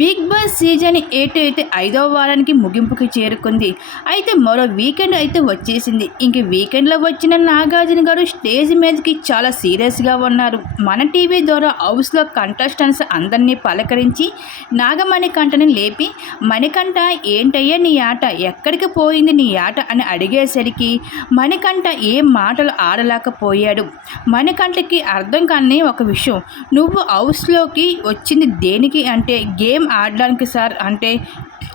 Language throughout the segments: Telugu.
బిగ్ బాస్ సీజన్ 8 అయితే 5వ వారానికి ముగింపుకి చేరుకుంది. అయితే మరో వీకెండ్ అయితే వచ్చేసింది. ఇంక వీకెండ్లో వచ్చిన నాగార్జున గారు స్టేజ్ మీదకి చాలా సీరియస్గా ఉన్నారు. మన టీవీ ద్వారా హౌస్లో కంటెస్టెంట్స్ అందరినీ పలకరించి నాగమణికంఠని లేపి, మణికంఠ ఏంటయ్యా నీ ఆట, ఎక్కడికి పోయింది నీ ఆట అని అడిగేసరికి మణికంఠ ఏం మాటలు ఆడలేకపోయాడు. మణికంఠకి అర్థం కాని ఒక విషయం, నువ్వు హౌస్లోకి వచ్చింది దేనికి అంటే గేమ్ ఆడడానికి సార్ అంటే,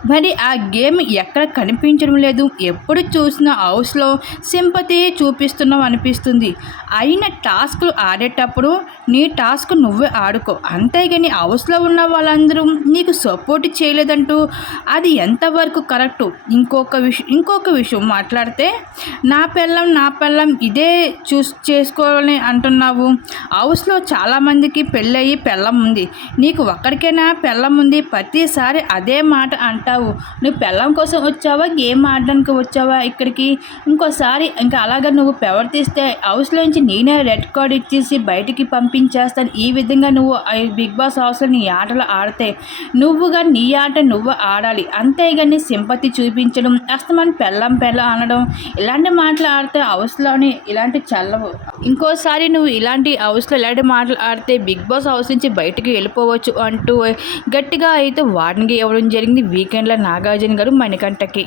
మరి ఆ గేమ్ ఎక్కడ కనిపించడం లేదు, ఎప్పుడు చూసినా హౌస్లో సింపతి చూపిస్తున్నావు అనిపిస్తుంది. అయిన టాస్క్లు ఆడేటప్పుడు నీ టాస్క్ నువ్వే ఆడుకో, అంతేగాని హౌస్లో ఉన్న వాళ్ళందరూ నీకు సపోర్ట్ చేయలేదంటూ అది ఎంతవరకు కరెక్టు. ఇంకొక విషయం మాట్లాడితే, నా పెళ్ళం ఇదే చేసుకోవాలని అంటున్నావు. హౌస్లో చాలామందికి పెళ్ళయి పెళ్ళం ఉంది, నీకు ఒక్కడికైనా పెళ్ళం ఉంది, ప్రతిసారి అదే మాట అంటావు. నువ్వు పెళ్ళం కోసం వచ్చావా, గేమ్ ఆడడానికి వచ్చావా ఇక్కడికి? ఇంకోసారి ఇంకా అలాగా నువ్వు ప్రవర్తిస్తే హౌస్లోంచి నేనే రెడ్ కార్డ్ ఇచ్చేసి బయటికి పంపించేస్తాను. ఈ విధంగా నువ్వు బిగ్ బాస్ హౌస్లో నీ ఆటలు ఆడితే నువ్వుగా నీ ఆట నువ్వు ఆడాలి, అంతేగాని సింపతి చూపించడం, అస్తమాని పెళ్ళం అనడం, ఇలాంటి మాటలు ఆడితే హౌస్లోని ఇలాంటి చల్లవు. ఇంకోసారి నువ్వు ఇలాంటి హౌస్లో ఇలాంటి మాటలు ఆడితే బిగ్ బాస్ హౌస్ నుంచి బయటికి వెళ్ళిపోవచ్చు అంటూ గట్టిగా అయితే వార్నింగ్ ఇవ్వడం జరిగింది వీకెండ్లో నాగార్జున గారు మణికంఠకి.